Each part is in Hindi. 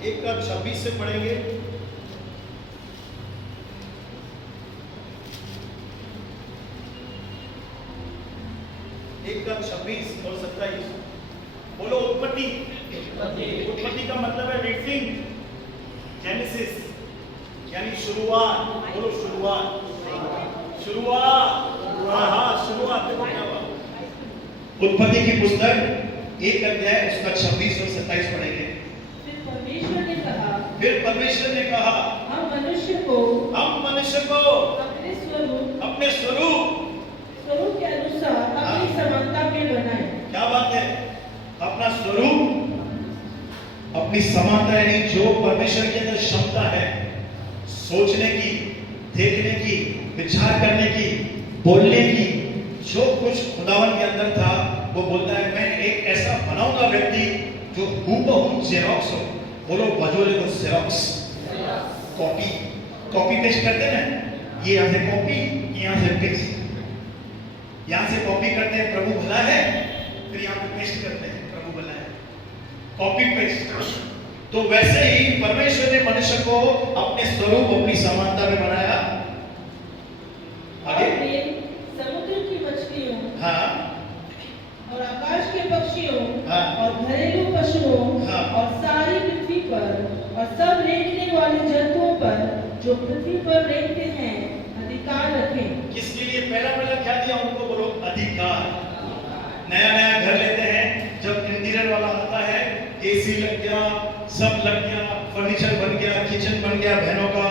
एक का 26 से पढ़ेंगे। एक का 26 और 27। बोलो उत्पत्ति। उत्पत्ति का मतलब है रीडिंग, जेनेसिस यानी शुरुआत। बोलो शुरुआत। शुरुआत। हाँ शुरुआत। देखो क्या हुआ। उत्पत्ति की पुस्तक 1 अध्याय उसका 26 और 27 पढ़ेंगे। फिर परमेश्वर ने कहा हम मनुष्य को अपने स्वरूप के अनुसार अपनी समानता में बनाए। क्या बात है। अपना स्वरूप, अपनी समानता, यानी जो परमेश्वर के अंदर क्षमता है सोचने की, देखने की, विचार करने की, बोलने की, जो कुछ खुदावन के अंदर था वो बोलता है मैं एक ऐसा बनाऊंगा व्यक्ति जो हूबहू जेरॉक्स हो। बोलो बजोले तो जेरॉक्स, कॉपी पेस्ट करते हैं ना, ये यहाँ से कॉपी, यहाँ से पेस्ट, यहाँ से कॉपी करते हैं प्रभु भला है, फिर यहाँ पे पेस्ट करते हैं प्रभु भला है, कॉपी पेस्ट। तो वैसे ही परमेश्वर ने मनुष्य को अपने स्वरूप, अपनी समानता में बनाया। आगे समुद्र की मछलियों, हाँ, और आकाश के पक्षियों, हाँ, और घरेलू पशुओं, हाँ, और सारी पृथ्वी पर और सब रेंगने वाले जंतुओं पर जो पृथ्वी पर रेंगते हैं अधिकार रखें। किसके लिए पहला क्या दिया उनको? बोलो अधिकार। नया घर लेते हैं, जब इंटीरियर वाला आता है, एसी लग गया, सब लग गया, फर्नीचर बन गया, किचन बन गया, बहनों का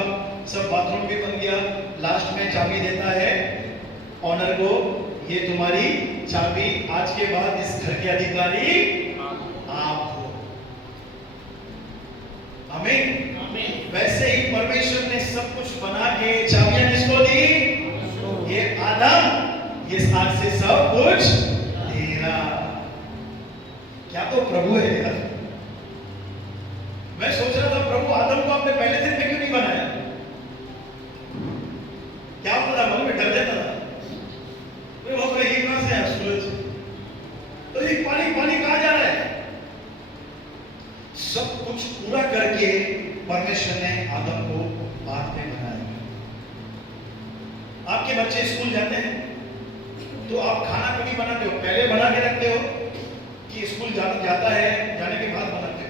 सब बाथरूम भी बन गया, लास्ट में चाबी देता है ऑनर को, ये तुम्हारी चाबी, आज के बाद इस घर के अधिकारी आप हो। आमीन। वैसे ही परमेश्वर ने सब कुछ बना के चाबियां किसको दी? ये आदम, ये आज से सब कुछ तेरा। क्या तो प्रभु है यार। मैं सोच रहा था प्रभु आदम को आपने पहले दिन में क्यों नहीं बनाया? क्या पता मन में डर जाता था, ये कहां से आया सूरज, तो ये पानी कहां जा रहा है? सब कुछ पूरा करके परमेश्वर ने आदम को बाद में बनाया। आपके बच्चे स्कूल जाते हैं तो आप खाना कभी बनाते हो? पहले बना के रखते हो कि स्कूल जाता है जाने के बाद बनाते हो?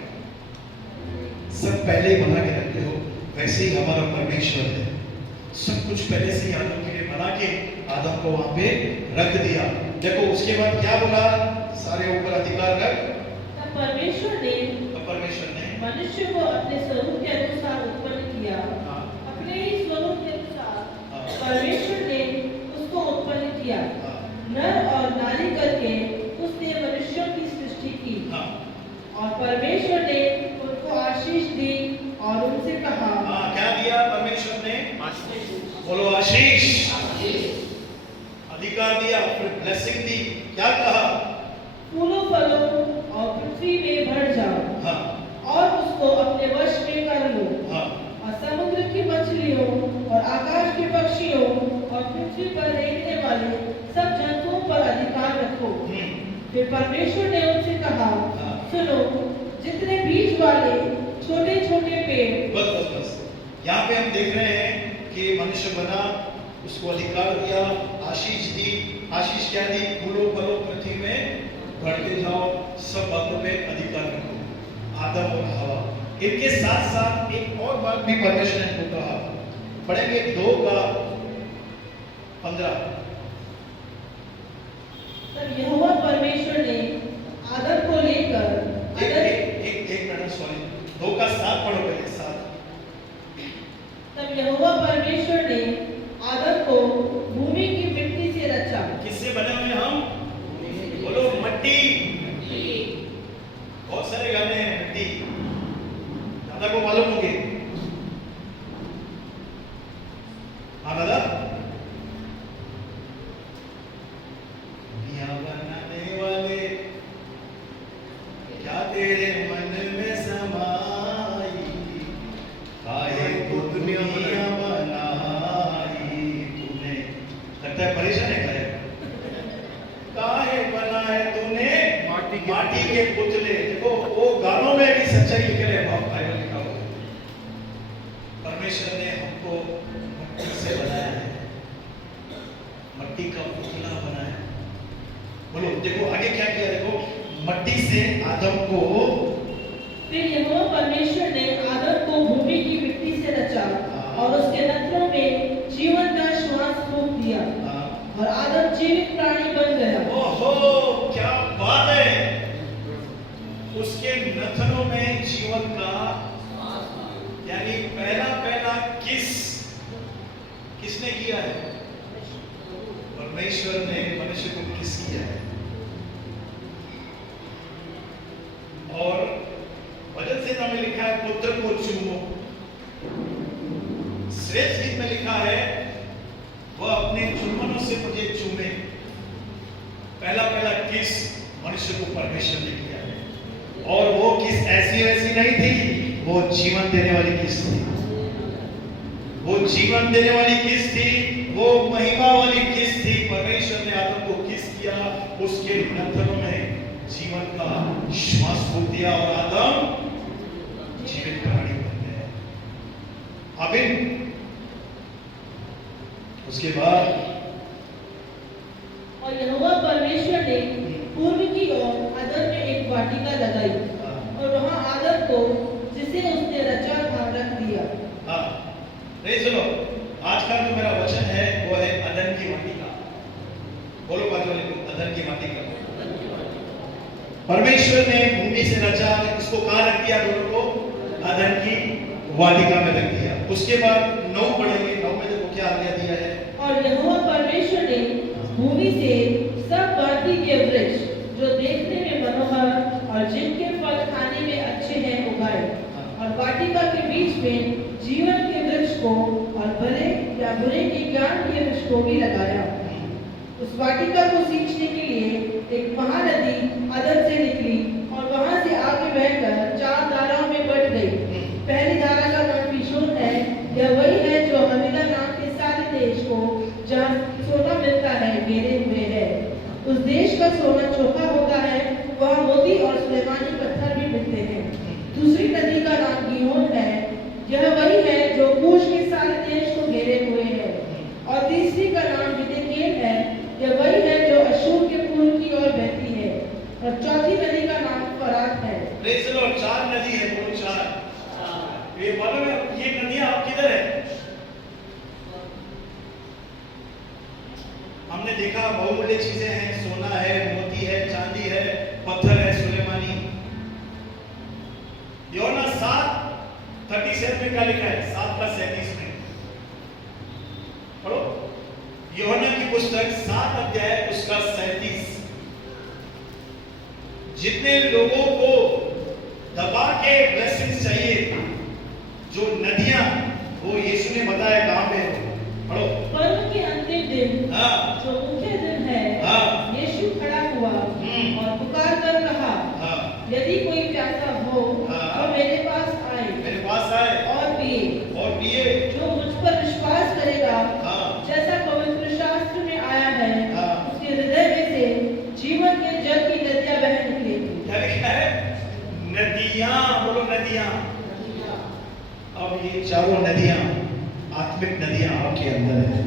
सब पहले ही बना के रखते हो। वैसे ही हमारा परमेश्वर है, सब कुछ पहले से ही आदम के लिए बना के आदम को वहां पे रख दिया। देखो उसके बाद क्या बोला? सारे ऊपर अधिकार रख। परमेश्वर ने मनुष्य को अपने स्वरूप के अनुसार उत्पन्न किया। हाँ। अपने ही स्वरूप के अनुसार हाँ। परमेश्वर ने उसको उत्पन्न किया। हाँ। नर और नारी करके उसने मनुष्यों की सृष्टि की। हाँ। और परमेश्वर ने उनको आशीष दी और उनसे कहा। हाँ, क्या दिया परमेश्वर ने? बोलो आशीष। अधिकार दिया, फिर ब्लेसिंग दी। क्या कहा? फूलों फलों और पृथ्वी में भर जाओ। हाँ। और उसको अपने वश में कर लो। हाँ। और समुद्र की मछलियों और आकाश के पक्षियों और पृथ्वी पर रेंगने वाले सब जंतुओं पर अधिकार रखो। फिर परमेश्वर ने उनसे कहा, सुनो, जितने बीज वाले छोटे छोटे पेड़। बस यहाँ पे हम देख रहे हैं कि मनुष्य बना, उसको अधिकार दिया, आशीष दी। आशीष क्या दी? फूलों फलों पृथ्वी में बढ़ते जाओ, सब बातों पे अधिकार रखो। आदम और हवा। इनके साथ साथ एक और बात भी परमेश्वर ने कहा, पढ़ेंगे 2:15। तब यहोवा परमेश्वर ने आदम को लेकर एक मिनट, सॉरी, 2:7 पढ़ो पहले। 7। तब यहोवा परमेश्वर ने आदम को भूमि की मिट्टी से रचा। किससे बने हुए हम? बोलो मट्टी। बहुत सारे गाने हैं मट्टी, दादा को मालूम होंगे। हाँ दादा। दुनिया बनाने वाले क्या तेरे मन में समाई, काहे को दुनिया बनाई तूने। लगता है परेशान है काहे बनाए तूने माटी के पुतले। देखो वो गानों में भी सच्चाई लिखे रहे, बाइबल बोलो, देखो आगे क्या किया, देखो मट्टी से आदम को, फिर यहोवा परमेश्वर ने आदम को भूमि की मिट्टी से रचा और उसके नथनों में जीवन का श्वास फूंक दिया और आदम जीवित प्राणी बन गया। ओहो क्या बात है, उसके नथनों में जीवन का, यानी पहला किसने किया है? परमेश्वर ने मनुष्य को किस किया है। और वचन से हमें लिखा है पुत्र को चूमो। श्रेष्ठ गीत में लिखा है वह अपने चुम्बनों से मुझे चूमे। पहला किस मनुष्य को परमेश्वर ने किया है, और वो किस ऐसी वैसी नहीं थी, वो जीवन देने वाली किस थी, वो जीवन देने वाली किस थी, वो महिमा वाली किस थी। परमेश्वर ने आदम को किस किया, उसके नथनों में जीवन का श्वास फूंक दिया और आदम जीवित प्राणी बन गए। आमीन। उसके बाद और यहोवा परमेश्वर ने पूर्व की ओर आदम में एक वाटिका लगाई और वहां आदम को जिसे उसने रचा था रख दिया। हाँ, नहीं सुनो, आज का जो मेरा वचन है वो है अदन की वाटिका। बोलो बात वाले को, अदन की वाटिका। परमेश्वर ने भूमि से रचा, उसको कहाँ रख दिया? दोनों को अदन की वाटिका में रख दिया। उसके बाद 9 पढ़ेंगे, 9 में देखो क्या आज्ञा दिया है। और यहोवा परमेश्वर ने भूमि से सब भांति के वृक्ष जो देखने में मनोहर और जिनके फल खाने में अच्छे हैं उगाए, और वाटिका के बीच में जीवन के वृक्ष को और भले या बुरे के ज्ञान के वृक्ष को भी लगाया। उस वाटिका को सींचने के लिए एक महानदी अदन से निकली और वहां से आगे बहकर 4 धाराओं में बट गई। पहली धारा का नाम पीशोन है, यह वही है जो हवीला नाम के सारे देश को जहाँ सोना मिलता है घेरे हुए है। उस देश का सोना चोखा होता है, वहाँ मोती और सुलेमानी पत्थर भी मिलते हैं। दूसरी नदी का नाम गीहोन है, यह वही है जो कूश के सारे देश को घेरे हुए है। और तीसरी का नाम हिद्देकेल है, यह वही है जो अश्शूर के पूर्व की ओर बहती है। और चौथी नदी का नाम फरात है। Praise the Lord. 4 नदी है, बोलो 4। ये मालूम है ये नदियां आप किधर है? हमने देखा बहुमूल्य चीजें हैं, सोना है, मोती है, चांदी है, पत्थर है, सुलेमानी। यूहन्ना 7:37 में क्या लिखा है? 7+37 में पढ़ो। यूहन्ना की पुस्तक 7 अध्याय उसका 37। जितने लोगों को दबा के ब्लेसिंग्स चाहिए, जो नदियां, वो यीशु ने बताया कहां पे हो। पढ़ो। पर्व के अंतिम दिन, जो मुख्य दिन है, यीशु खड़ा हुआ और पुकार कर कहा, यदि कोई प्यासा हो तो मेरे पास आए और पिए। जो मुझ पर विश्वास करेगा, जैसा पवित्र शास्त्र में आया है, उसके हृदय में से जीवन के जल की नदियां बह निकलेगी। क्या लिखा है? नदियां, बोलो नदियां। अब ये चारों नदियां, आत्मिक नदियां आपके अंदर है।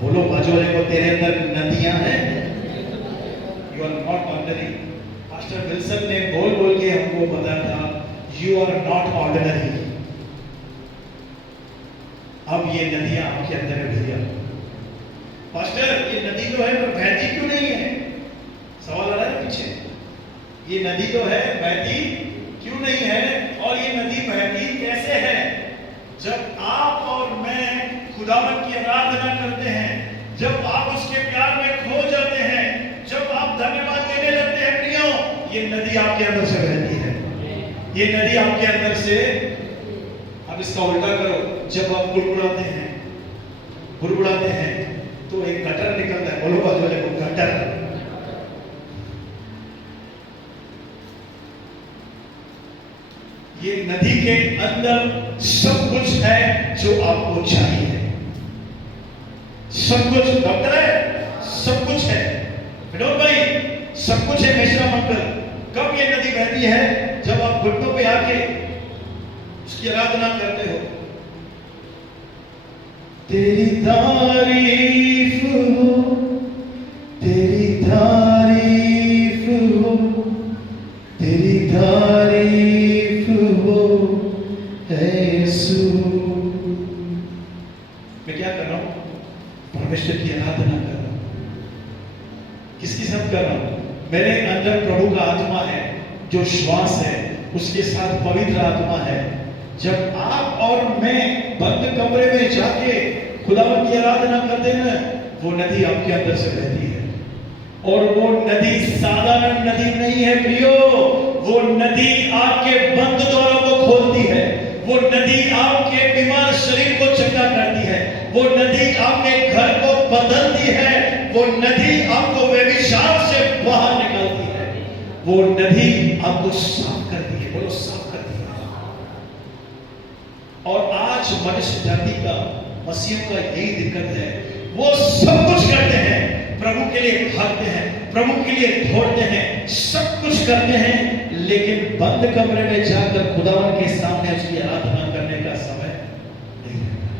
बोलो बाजू वाले को, तेरे अंदर नदियां हैं। You are not ordinary. Pastor Wilson ने बोल के हमको बताया था, यू आर नॉट ऑर्डिनरी। अब ये नदियां आपके अंदर है भैया। पास्टर ये नदी तो है पर बहती क्यों नहीं है? सवाल आ रहा है पीछे। ये नदी तो है, बहती क्यों नहीं है? और ये नदी बहती कैसे है? जब आप और मैं खुदावन की आराधना करते हैं, जब आप उसके प्यार में खो जाते हैं, जब आप धन्यवाद देने लगते हैं प्रियो, ये नदी आपके अंदर से बहती है। ये नदी आपके अंदर से, अब इसका उल्टा करो, जब आप बुड़बुड़ाते हैं तो एक गटर निकलता है। बोलो बाजू वाले को, गटर। ये नदी के अंदर सब कुछ है जो आपको चाहिए। सब कुछ डॉक्टर है, सब कुछ है विनोद भाई, सब कुछ है। मिश्रा मंगल, कब ये नदी बहती है? जब आप घुटनों पे आके उसकी आराधना करते हो। तेरी तारीफ हो, तेरी तारीफ तारीफ हो है यीशु। मैं क्या कर रहा हूं? परमेश्वर की आराधना कर रहा हूं। किसकी सब कर रहा हूं? मेरे अंदर प्रभु का आत्मा है, जो श्वास है, उसके साथ पवित्र आत्मा है। जब आप और मैं बंद कमरे में जाके खुदावंत की आराधना करते हैं, वो नदी आपके अंदर से बहती है। और वो नदी साधारण नदी नहीं है प्रियो, वो नदी आपके बंद द्वारों को खोलती है। वो नदी आपके बीमार शरीर को चंगा करती है। वो नदी आपके घर को बदलती है। वो नदी आपको व्यभिचार से बाहर निकालती है। वो नदी आपको साफ करती है। बोलो साफ करती है। और आज मनुष्य जाति का, मसीह का यही दिक्कत है, वो सब कुछ करते हैं, प्रभु के लिए भागते हैं, प्रभु के लिए दौड़ते हैं, सब कुछ करते हैं, लेकिन बंद कमरे में जाकर खुदावन के सामने उसकी आराधना करने का समय नहीं रहता है।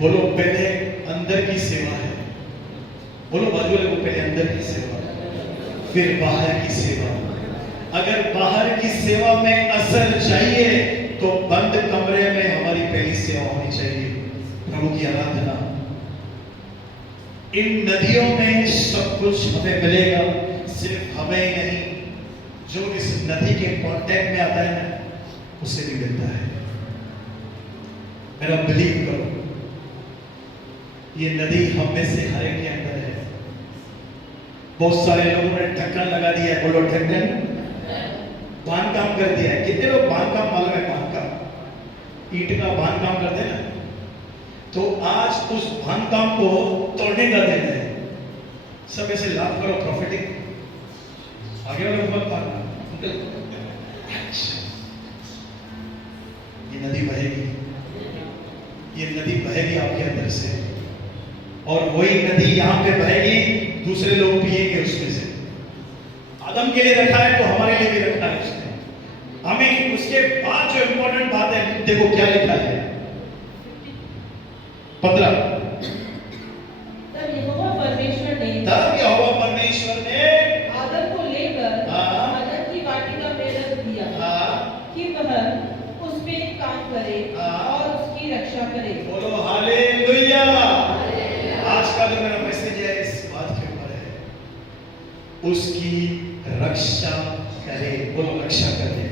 बोलो पहले अंदर की सेवा है। बोलो बाजू वाले को, पहले अंदर की सेवा, फिर बाहर की सेवा। अगर बाहर की सेवा में असर चाहिए तो बंद कमरे में हमारी पहली सेवा होनी चाहिए, प्रभु की आराधना। इन नदियों में सब कुछ हमें मिलेगा, सिर्फ हमें ही नहीं, जो इस नदी के कांटेक्ट में आता है ना, उसे भी मिलता है। मेरा बिलीव करो, ये नदी हम में से हर एक के अंदर है। बहुत सारे लोगों ने ढक्कन लगा दिया है। बोलो ढक्कन। बांध काम कर दिया है। कितने लोग बांध काम मालूम है? बांध काम, ईंट का बांध काम करते हैं ना, तो आज उस बांध काम को तोड़ने का दिन है। सब ऐसे लाभ करो, प्रॉफिटिक आगे वाले मत मारना। ये नदी बहेगी, ये नदी बहेगी आपके अंदर से, और वही नदी यहां पे बहेगी, दूसरे लोग पिएंगे उसमें से। आदम के लिए रखा है तो हमारे लिए भी रखा है उसने। हमें उसके बाद जो इंपॉर्टेंट बात है, देखो क्या लिखा है 15। तब यहोवा परमेश्वर ने आदम को लेकर अदन की वाटिका में रख दिया कि वह उसमें काम करे और उसकी रक्षा करे। बोलो हालेलुया। आज का जो मेरा मैसेज है इस बात के ऊपर है, उसकी रक्षा करे। बोलो रक्षा करे,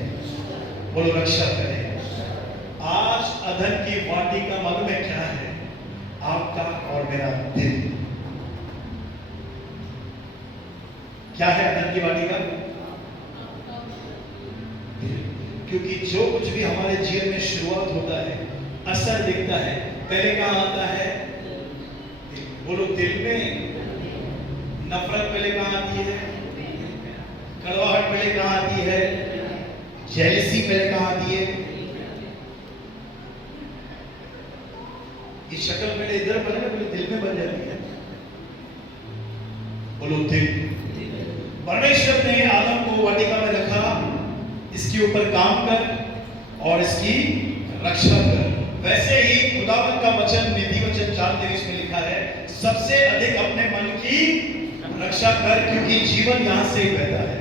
बोलो रक्षा करे। आज अदन की वाटिका मालूम है क्या है? आपका और मेरा दिल। क्या है अदन की वाटिका? क्योंकि जो कुछ भी हमारे जीवन में शुरुआत होता है, असर दिखता है, पहले कहां आता है? बोलो दिल में। नफरत पहले कहां आती है? कड़वाहट पहले कहां आती है? जेलसी पहले कहां आती है? ये शक्ल पहले इधर बने, पहले दिल में बन जाती है। बोलो दिल। परमेश्वर ने आदम को वाटिका में रखा, इसके ऊपर काम कर और इसकी रक्षा कर। वैसे ही खुदावंत का वचन नीति वचन 4:23 में लिखा है, सबसे अधिक अपने मन की रक्षा कर, क्योंकि जीवन यहां से ही बहता है।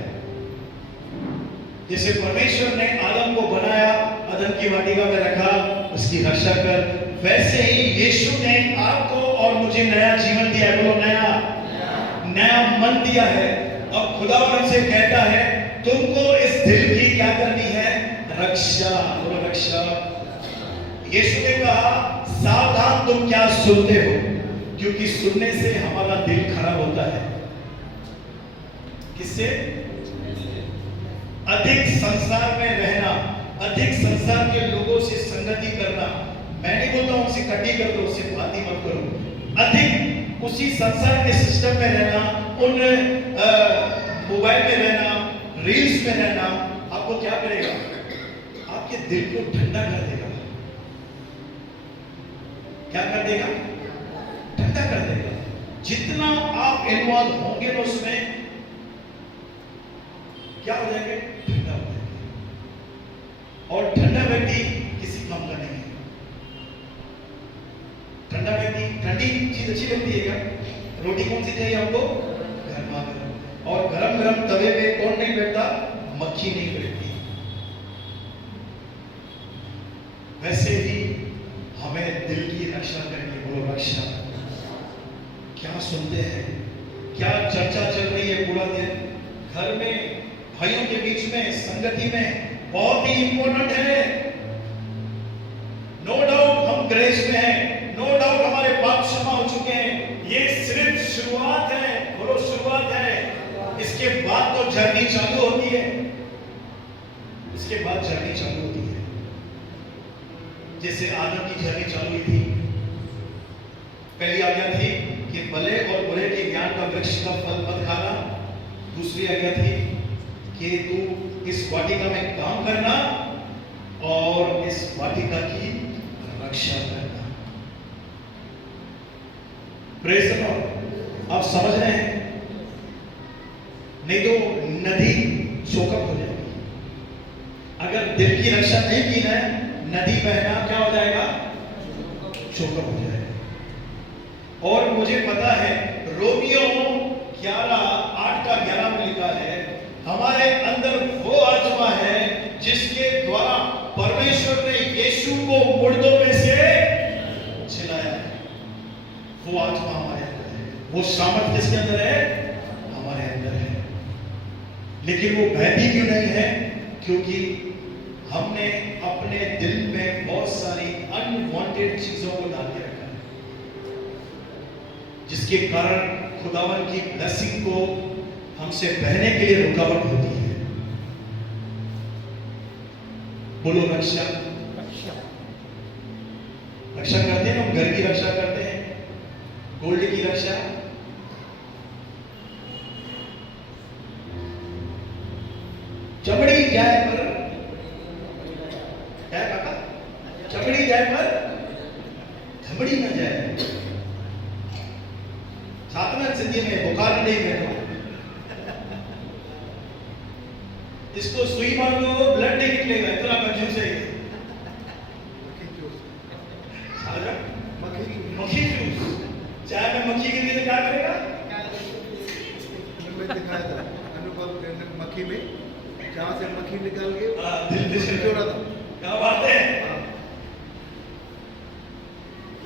जैसे परमेश्वर ने आदम को बनाया, अदन की वाटिका में रखा, उसकी रक्षा कर, वैसे ही यीशु ने आपको और मुझे नया जीवन दिया है। बोलो नया मन दिया है। अब खुदावंत से कहता है, तुमको इस दिल की क्या करनी है? रक्षा। बोलो रक्षा। यीशु ने कहा, सावधान तुम क्या सुनते हो, क्योंकि सुनने से हमारा दिल खराब होता है। किससे? अधिक संसार में रहना, अधिक संसार के लोगों से संगति करना। मैं नहीं बोलता उनसे कटी कर दो, उससे बात ही मत करो। अधिक उसी संसार के सिस्टम में रहना, उन मोबाइल में रहना, रील्स में रहना, आपको क्या करेगा? आपके दिल को ठंडा कर देगा। क्या कर देगा? ठंडा कर देगा। जितना आप इन्वॉल्व होंगे ना उसमें, क्या हो जाएंगे? ठंडा हो जाएंगे। और ठंडा व्यक्ति किसी काम का नहीं है। ठंडा व्यक्ति, ठंडी चीज अच्छी लगती है क्या? रोटी कौन सी चाहिए हमको? गर्मा गर्म। और गरम गरम तवे पे कौन नहीं बैठता? मक्खी नहीं बैठती। वैसे ही हमें दिल की रक्षा करनी। बोलो रक्षा। क्या सुनते हैं, क्या चर्चा चल रही है पूरा दिन घर में, भाइयों के बीच में, संगति में, बहुत ही इंपॉर्टेंट है। नो डाउट हम ग्रेस में हैं, नो डाउट हमारे पाप क्षमा हो चुके हैं। ये सिर्फ शुरुआत है। बोलो शुरुआत है। इसके बाद तो जर्नी चालू होती है। इसके बाद जर्नी चालू होती है। जैसे आदम की जर्नी चालू हुई थी। पहली आज्ञा थी कि भले और बुरे के ज्ञान का वृक्ष का फल मत खाना। दूसरी आज्ञा थी कि तू इस वाटिका में काम करना और इस वाटिका की रक्षा करना। Praise the Lord. आप समझ रहे हैं? नहीं तो नदी चोकअप हो जाएगी। अगर दिल की रक्षा नहीं की ना, नदी बहना क्या हो जाएगा? चोकअप हो जाएगा। और मुझे पता है रोमियो 8:11 में लिखा है, हमारे अंदर वो आत्मा है जिसके द्वारा परमेश्वर ने यीशु को मुर्दों में से जिलाया है। वो आत्मा हमारे अंदर है। वो सामर्थ किसके अंदर है? हमारे अंदर है। लेकिन वो बहती क्यों नहीं है? क्योंकि हमने अपने दिल में बहुत सारी अनवांटेड चीजों को डाल के रखा है, जिसके कारण खुदावन की ब्लेसिंग को हमसे बहने के लिए रुकावट होती है। बोलो रक्षा। रक्षा करते हैं ना, हम घर की रक्षा करते हैं, गोल्ड की रक्षा। चमड़ी जाए पर क्या काका? चमड़ी जाए पर धमड़ी ना जाए। सातवें सिंधी में बुखार नहीं बैठो, इसको सुई मार लो ब्लड नहीं निकलेगा, इतना कंफ्यूज है। मक्खी जूस, चाय में मक्खी गिर गई तो क्या करेगा? दिखाया था अनुभव मक्खी में, जहाँ से मक्खी निकाल के दिल से जोड़ा था। क्या बात है।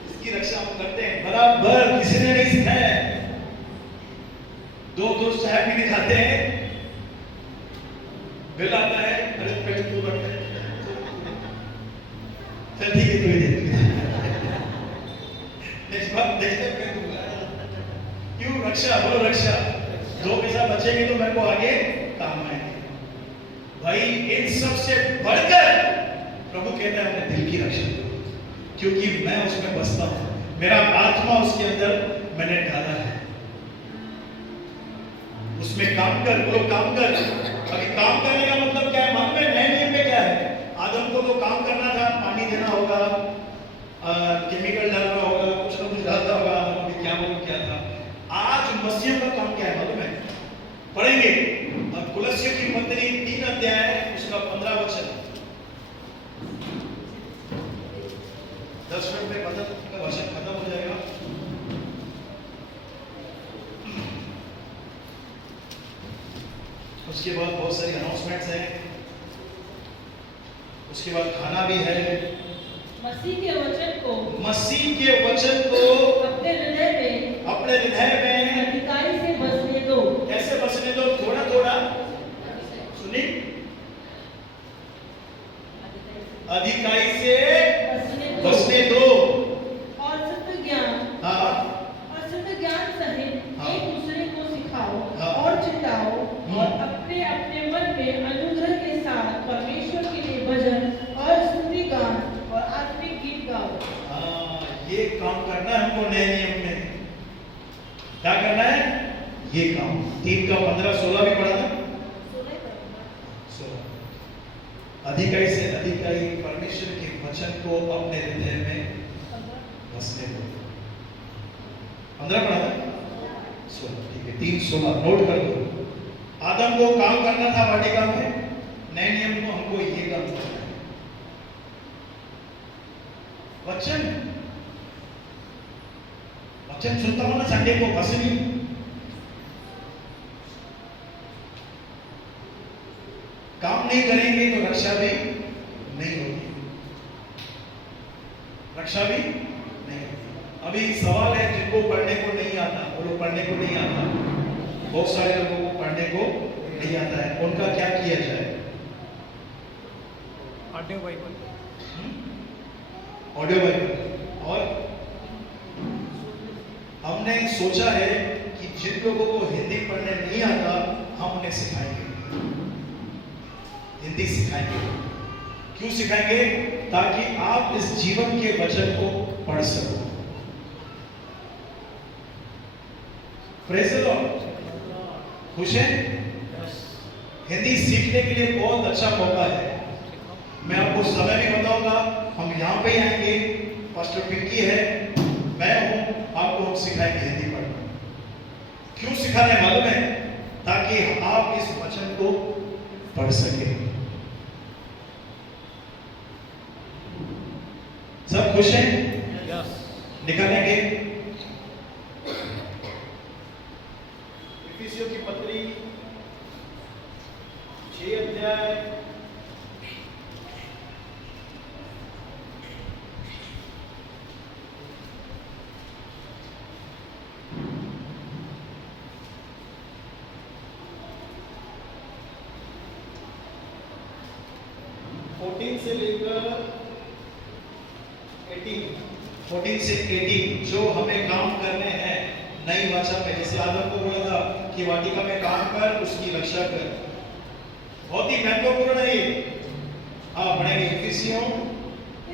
इसकी रक्षा हम करते हैं बराबर। किसी ने नहीं सिखाया है। दो दोस्त चाय पीने जाते हैं, बिल आता है, अरे पहले तू रख ले, चल ठीक है तू ही दे, नेक्स्ट बार देखते हैं दूंगा। क्यों? रक्षा। बोलो रक्षा। दो पैसा बचेंगे तो मेरे को आगे काम आएंगे। भाई इन सब से बढ़कर प्रभु कहता है अपने दिल की रक्षा करो, क्योंकि मैं उसमें बसता हूं, मेरा आत्मा उसके अंदर मैंने डाला है। उसमें काम कर। बोलो काम कर। अभी काम करने का मतलब क्या है? मालूम है नए नियम में क्या है? आदम को तो काम करना था, पानी देना होगा, केमिकल डालना होगा, कुछ ना कुछ डालना होगा, अभी क्या मालूम क्या था। आज मसीह का काम क्या है मालूम है? पढ़ेंगे कुलस्सियों की पत्री 3 अध्याय उसका 15 वचन। 10 मिनट में बदल का वचन खत्म हो जाएगा। उसके बाद बहुत सारी अनाउंसमेंट्स हैं, उसके बाद खाना भी है। मसीह के वचन को अपने हृदय में अधिकारी से बसने दो। कैसे बसने दो? थोड़ा थोड़ा सुनी, अधिकारी से बसने दो। और सत्य ज्ञान, हाँ, और सत्य ज्ञान सहित हाँ, एक दूसरे को सिखाओ हाँ, और चिताओ, और अपने अपने मन में अनुग्रह के साथ परमेश्वर के लिए भजन और स्तुति गान और आत्मिक गीत गाओ। ये काम करना है हमको नए नियम में। क्या करना है? ये काम 3 का 15-16 भी पढ़ा था। 16 अधिकारी से अधिकारी परमेश्वर के वचन को अपने हृदय में बसने दो। 15 पढ़ा था, 16 ठीक है। 3:16 नोट कर लो। आदम को काम करना था वाटिका में, नए नियम को हमको ये काम करना है। वचन सुनता हूं ना संडे को, बस नहीं काम नहीं करेंगे तो रक्षा भी नहीं होगी, रक्षा भी नहीं होगी। अभी सवाल है जिनको पढ़ने को नहीं आता, वो लोग पढ़ने को नहीं आता, बहुत सारे लोगों को पढ़ने को नहीं आता है, उनका क्या किया जाए? Audio Bible, audio Bible. और हमने सोचा है कि जिन लोगों को हिंदी पढ़ने नहीं आता हम उन्हें सिखाएंगे, हिंदी सिखाएंगे। क्यों सिखाएंगे? ताकि आप इस जीवन के वचन को पढ़ सको। Praise the Lord. खुश हैं? हिंदी सीखने के लिए बहुत अच्छा मौका है। मैं आपको समय भी बताऊंगा, हम यहाँ पे ही आएंगे, पास्टर पिंकी है, मैं हूं, आपको हम सिखाएंगे हिंदी पढ़ना। क्यों सिखाने मालूम है? ताकि आप इस वचन को पढ़ सके। सब खुश हैं? निकालेंगे इफिसियों की पत्री 6 अध्याय 14 से लेकर 14 से 18 जो हमें काम करने हैं नई वाचा में। जैसे आदम को बोला था कि वाटिका में काम कर, उसकी रक्षा कर, बहुत ही महत्वपूर्ण है ये। हाँ, पढ़ेंगे इफिसियों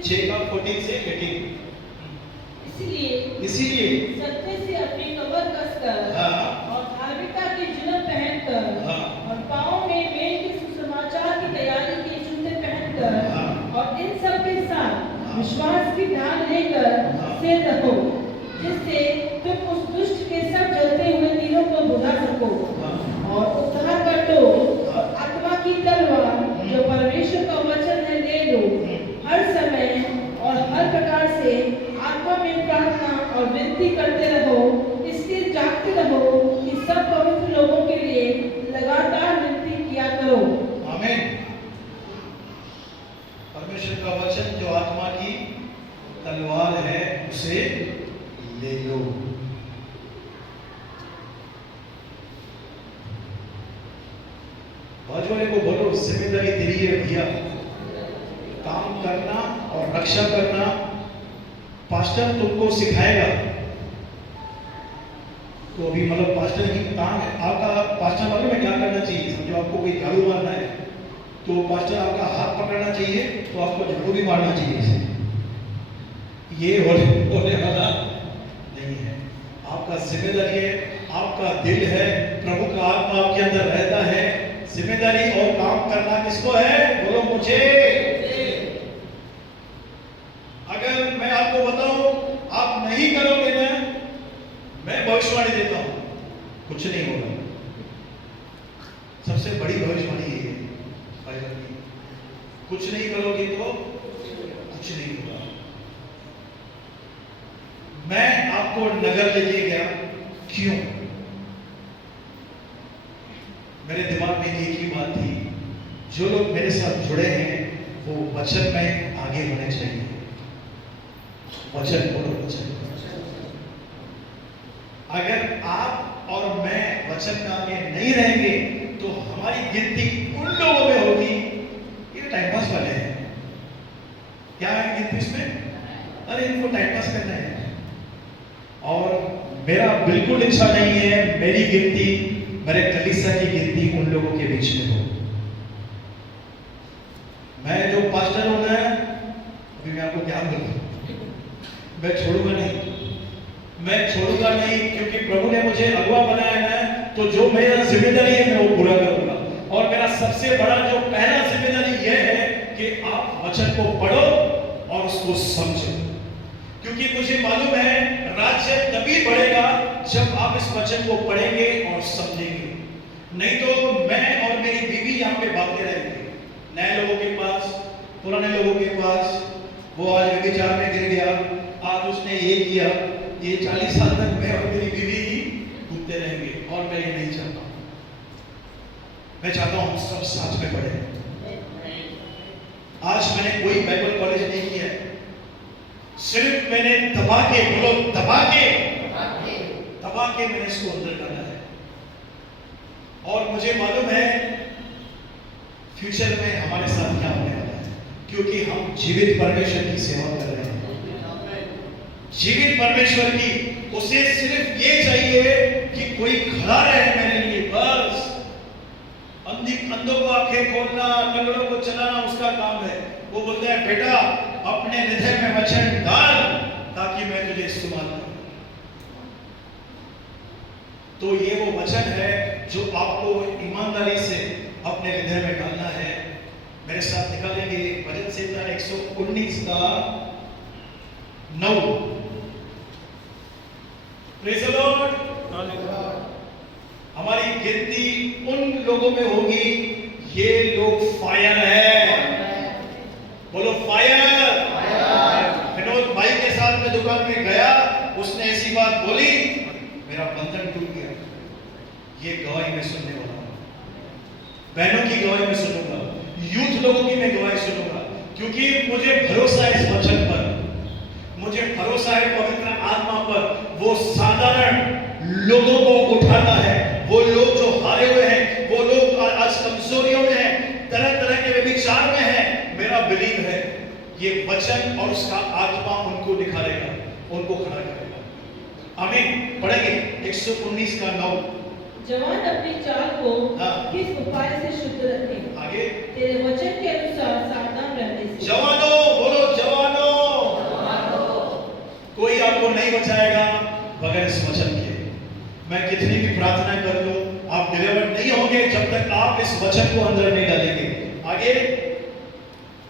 6 का 14 से 18। इसीलिए सत्य से अपनी कमर कसकर और धार्मिकता की जुलम पहनकर और पाँव में मेल के सुसमाचार की तैयारी के जूते पहनकर और इन सब के साथ विश्वास की ढाल लेकर स्थिर रहो, जिससे तुम उस दुष्ट के सब जलते हुए तीरों को बुझा सको और उद्धार का टोप और आत्मा की तलवार जो परमेश्वर का वचन है ले लो। हर समय और हर प्रकार से आत्मा में प्रार्थना और विनती करते रहो, इसलिए जागते रहो कि सब पवित्र लोगों के लिए लगातार विनती किया करो। आमीन। परमेश्वर का वचन जो आत्मा की तलवार है उसे ले लो। बाजू वाले को बोलो, जिम्मेदारी तेरी है भैया, काम करना और रक्षा करना पास्टर तुमको सिखाएगा। तो अभी मतलब पास्टर की काम है, आपका पास्टर मालूम है क्या करना चाहिए? समझो आपको कोई झाड़ू मारना है तो पास्टर आपका हाथ पकड़ना चाहिए, तो आपको झाड़ू भी मारना चाहिए इसे। ये होने वाला नहीं है। आपका जिम्मेदारी है, आपका दिल है, प्रभु का आत्मा आपके अंदर रहता है। जिम्मेदारी और काम करना किसको है? बोलो मुझे। अगर मैं आपको बताऊं आप नहीं करोगे ना, मैं भविष्यवाणी देता हूं, कुछ नहीं होगा। सबसे बड़ी भविष्यवाणी ये है बाइबल की, कुछ नहीं करोगे तो कुछ नहीं होगा। मैं आपको नगर ले गया, क्यों? मेरे दिमाग में एक ही बात थी, जो लोग मेरे साथ जुड़े हैं वो वचन में आगे होने चाहिए। वचन बोलो, वचन। अगर आप और मैं वचन में आगे नहीं रहेंगे तो हमारी गिनती उन लोगों में होगी, ये टाइम पास वाले हैं। क्या है गिनती इसमें? अरे इनको टाइम पास करना है। और मेरा बिल्कुल इच्छा नहीं है मेरी गिनती, मेरे कलीसिया की गिनती उन लोगों के बीच में हो। मैं जो पास्टर हूं ना, अभी मैं आपको क्या बोलूं, मैं छोड़ूंगा नहीं, क्योंकि प्रभु ने मुझे अगुआ बनाया है। तो जो मेरा जिम्मेदारी है मैं वो पूरा करूंगा। और मेरा सबसे बड़ा जो पहला जिम्मेदारी यह है कि आप वचन को पढ़ो और उसको समझो, क्योंकि मुझे मालूम है राज्य तभी बढ़ेगा जब आप इस वचन को पढ़ेंगे और समझेंगे। नहीं तो मैं और मेरी बीवी यहाँ पे भागते रहेंगे, नए लोगों के पास, पुराने लोगों के पास। वो आज व्यभिचार में गिर गया, आज उसने ये किया, ये 40 साल तक मैं और मेरी बीवी ही घूमते रहेंगे। और मैं ये नहीं चाहता। मैं चाहता हूँ हम सब साथ में बढ़े। मैंने कोई बाइबल कॉलेज नहीं किया है, सिर्फ मैंने दबा के, बोलो दबा के मैंने इसको अंदर डाला है। और मुझे मालूम है फ्यूचर में हमारे साथ क्या होने वाला है, क्योंकि हम जीवित परमेश्वर की सेवा कर रहे हैं। जीवित परमेश्वर की, उसे सिर्फ ये चाहिए कि कोई खड़ा रहे मेरे लिए, बस। अंधों को आंखें खोलना, लंगड़ों को चलाना उसका काम है। वो बोलता है बेटा अपने हृदय में वचन डाल ताकि मैं तुझे इस्तेमाल करूं। तो ये वो वचन है जो आपको ईमानदारी से अपने हृदय में डालना है। मेरे साथ निकालेंगे भजन संहिता 119 का 9। Praise the Lord. हमारी गिनती उन लोगों में होगी, ये लोग फायर है, बोलो फायर। विनोद भाई के साथ में दुकान में गया, उसने ऐसी बात बोली, मेरा बंधन टूट गया। ये गवाही मैं सुनने वाला हूं, बहनों की गवाही मैं सुनूंगा, यूथ लोगों की मैं गवाही सुनूंगा, क्योंकि मुझे भरोसा है इस वचन पर, मुझे भरोसा है पवित्र आत्मा पर। वो साधारण लोगों को उठाता है, वो लोग जो हारे हुए हैं, वो लोग आज कमजोरियों में हैं, तरह तरह के व्यभिचार में हैं। मेरा बिलीव है ये वचन और उसका आत्मा उनको निखारेगा, उनको खड़ा करेगा। आमीन। पढ़ेंगे 119 का 9। जवान अपनी चाल को किस उपाय से शुद्ध रखे, आगे तेरे वचन के अनुसार सावधान रहने से। जवानों, बोलो जवानों। कोई आपको नहीं बचाएगा बगैर इस वचन के। मैं कितनी भी प्रार्थना कर लूं, आप डिलीवर नहीं होंगे जब तक आप इस वचन को अंदर नहीं डालेंगे। आगे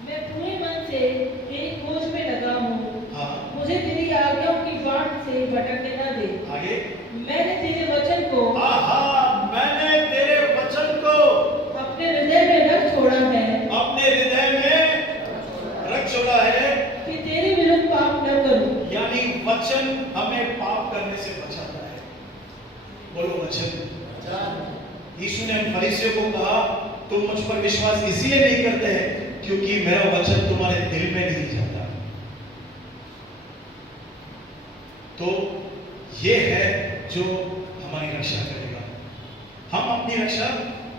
मैं पूरे मन से तेरी खोज में लगा हूँ, हाँ, मुझे तेरी आज्ञाओं की बाट से भटकने न दे। आगे मैंने तेरे वचन को मैंने तेरे वचन को अपने हृदय में रख छोड़ा है, अपने हृदय में रख छोड़ा है, कि तेरे विरुद्ध पाप न करूं। यानी वचन हमें पाप करने से बचाता है। बोलो वचन। यीशु ने फरीसियों को कहा तुम मुझ पर विश्वास इसलिए नहीं करते हैं क्योंकि मेरा वचन तुम्हारे दिल में नहीं जाता। तो ये है जो हमारी रक्षा करेगा। हम अपनी रक्षा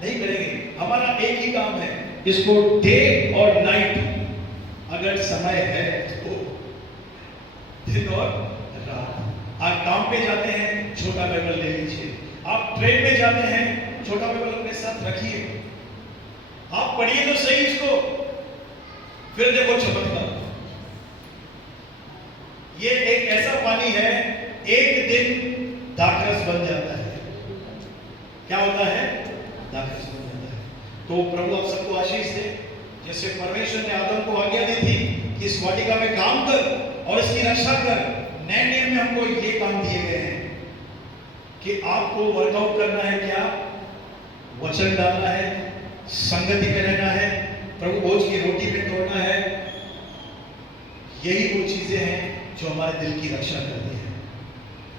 नहीं करेंगे, हमारा एक ही काम है, इसको डे और नाइट, अगर समय है तो दिन और रात। आप काम पे जाते हैं, छोटा बाइबल ले लीजिए। आप ट्रेन में जाते हैं, छोटा बाइबल अपने साथ रखिए। आप पढ़िए तो सही इसको, फिर देखो चमत्कार। ये एक ऐसा पानी है, एक दिन दाखरस बन जाता है। क्या होता है? दाखरस बन जाता है। तो प्रभु आप सबको आशीष दे। जैसे परमेश्वर ने आदम को आज्ञा दी थी कि इस वाटिका में काम कर और इसकी रक्षा कर, नए नियम में हमको ये काम दिए गए हैं कि आपको वर्कआउट करना है। क्या? वचन डालना है, संगति में रहना है, प्रभु भोज की रोटी में तोड़ना है। यही वो चीजें हैं जो हमारे दिल की रक्षा करती है।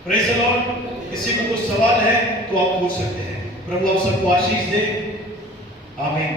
Praise the Lord. किसी को कुछ सवाल है तो आप पूछ सकते हैं। प्रभु आप सबको आशीष दे। आमीन।